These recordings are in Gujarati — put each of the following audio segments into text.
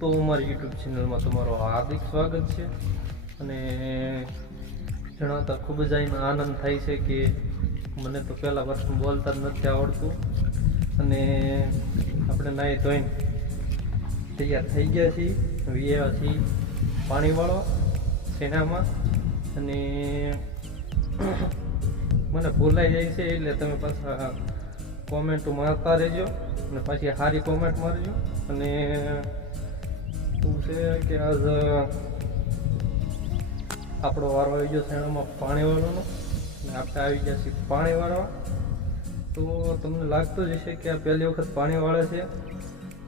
તો અમારી યુટ્યુબ ચેનલમાં તમારો હાર્દિક સ્વાગત છે અને જણાવતા ખૂબ જ આનંદ થાય છે કે મને તો પહેલા વર્ષ બોલતા જ નથી આવડતું અને આપણે નાહી ધોઈને તૈયાર થઈ ગયા છીએ વ્યા છીએ પાણીવાળો સેનામાં અને મને ભૂલાઈ જાય છે એટલે તમે પાછા કોમેન્ટ મારતા રહેજો અને પાછી સારી કોમેન્ટ મારજો અને શું છે કે આજ આપણો વારો આવી ગયો શેણામાં પાણીવાળાનો અને આપણે આવી ગયા છીએ પાણીવાળવા તો તમને લાગતું જ હશે કે આ પહેલી વખત પાણીવાળા છે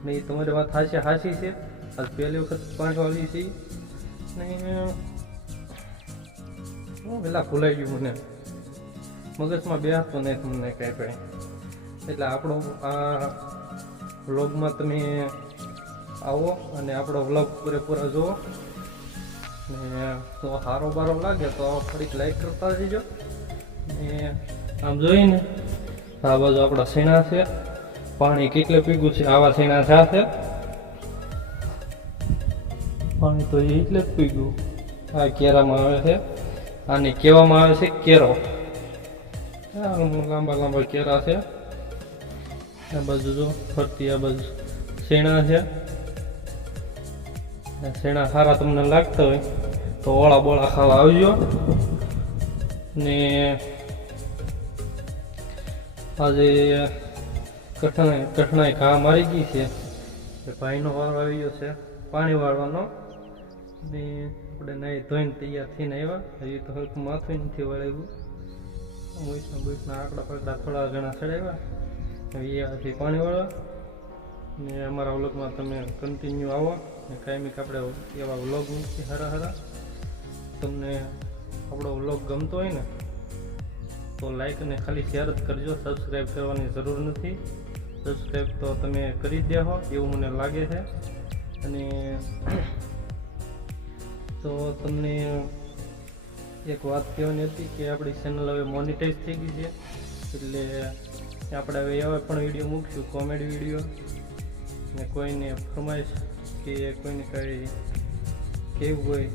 ને એ તમારી વાત હાચી છે આજ પહેલી વખત પાણીવાળી છે ને પેલા ભૂલાઈ ગયું મને મગજમાં બેસતો નથી મને કાંઈ એટલે આપણો આ વ્લોગમાં તમે આવો અને આપણો વ્લોગ પૂરેપૂરા જુઓ ને તો સારો બારો લાગે તો થોડીક લાઈક કરતા જજો ને આમ જોઈને આ બાજુ આપણા શેણા છે પાણી કેટલે પીગું છે આવા શેણા સાથે પાણી તો એટલે જ પીગું આ કેરામાં આવે છે આને કહેવામાં આવે છે કેરો લાંબા લાંબા કેરા છે આ બાજુ જો ફરતી આ બાજુ શેણા છે શેણા સારા તમને લાગતા હોય તો ઓળા બોળા ખાવા આવજો ને આજે કઠણાઈ ઘા મારી ગઈ છે ભાઈનો વારો આવી ગયો છે પાણી વાળવાનો ને આપણે નાહી ધોઈને તૈયાર થઈને આવ્યા હજી તો હલકું માથું નથી વળાવ્યું મૂસના આકડા પકડા થોડા ઘણા ચડાવ્યા એ પાણી વાળવા ને અમારા વ્લોગમાં તમે કન્ટિન્યુ આવો ને કાયમિક આપણે એવા વ્લોગ મૂકીએ સારા તમને આપણો વ્લોગ ગમતો હોય ને તો લાઈક અને ખાલી શેર જ કરજો સબસ્ક્રાઈબ કરવાની જરૂર નથી સબસ્ક્રાઈબ તો તમે કરી જ દેહો એવું મને લાગે છે અને તો તમને એક વાત કહેવાની હતી કે આપણી ચેનલ હવે મોનિટાઈઝ થઈ ગઈ છે એટલે આપણે હવે એવા પણ વિડીયો મૂકશું કોમેડી વિડીયો ને કોઈને ફરમાઈશ કે કોઈને કાંઈ કહેવું હોય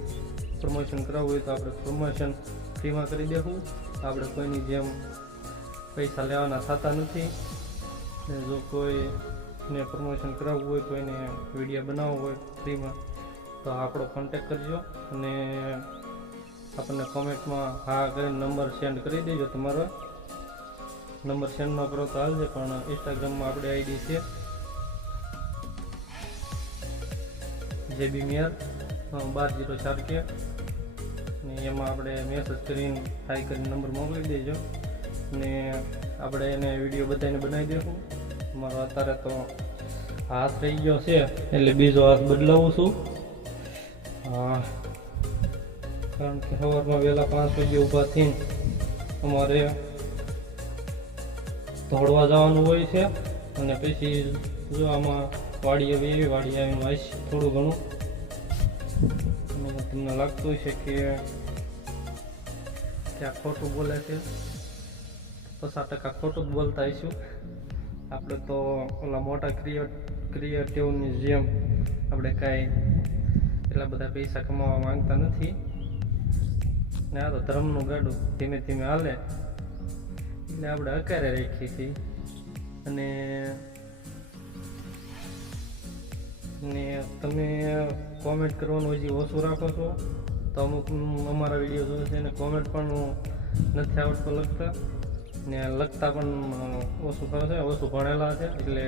પ્રમોશન કરાવવું હોય તો આપણે પ્રમોશન ફ્રીમાં કરી દેવું આપણે કોઈની જેમ પૈસા લેવાના થતા નથી ને જો કોઈને પ્રમોશન કરાવવું હોય કોઈને વિડીયો બનાવવો હોય ફ્રીમાં તો આપણો કોન્ટેક કરજો અને આપણને કોમેન્ટમાં હા કરીને નંબર સેન્ડ કરી દેજો તમારો નંબર સેન્ડ ન કરો તો હાલશે પણ ઇન્સ્ટાગ્રામમાં આપણી આઈડી છે જેબી મેયર 1204 કે ને એમાં આપણે મેસેજ કરીને હાઈ કરીને નંબર મોકલી દેજો ને આપણે એને વિડીયો બધાને બનાવી દઈશું મારો અત્યારે તો હાથ રહી ગયો છે એટલે બીજો હાથ બદલાવું છું કારણ કે સવારમાં વહેલા 5 વાગે ઊભા થઈને અમારે દોડવા જવાનું હોય છે અને પછી જો આમાં વાડી આવીને વાંચ થોડું ઘણું અને તમને લાગતું છે કે આ ખોટું બોલે છે 50% ખોટું જ બોલતા હશું આપણે તો ઓલા મોટા ક્રિએટિવની જેમ આપણે કાંઈ એટલા બધા પૈસા કમાવા માંગતા નથી ને આ તો ધર્મનું ગાડું ધીમે ધીમે હાલે એટલે આપણે અકારે રાખીએ છીએ અને તમે કોમેન્ટ કરવાનું હજી ઓછું રાખો છો તો અમુક અમારા વિડીયો જોવે છે અને કોમેન્ટ પણ નથી આવડતો લખતા ને લખતા પણ ઓછું કરે છે ઓછું ભણેલા છે એટલે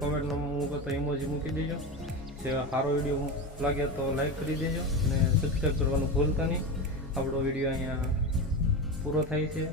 કોમેન્ટનો મૂકો તો ઇમોજી મૂકી દેજો જે સારો વિડીયો લાગે તો લાઈક કરી દેજો અને સબસ્ક્રાઈબ કરવાનું ભૂલતા નહીં આપણો વિડીયો અહીંયા પૂરો થાય છે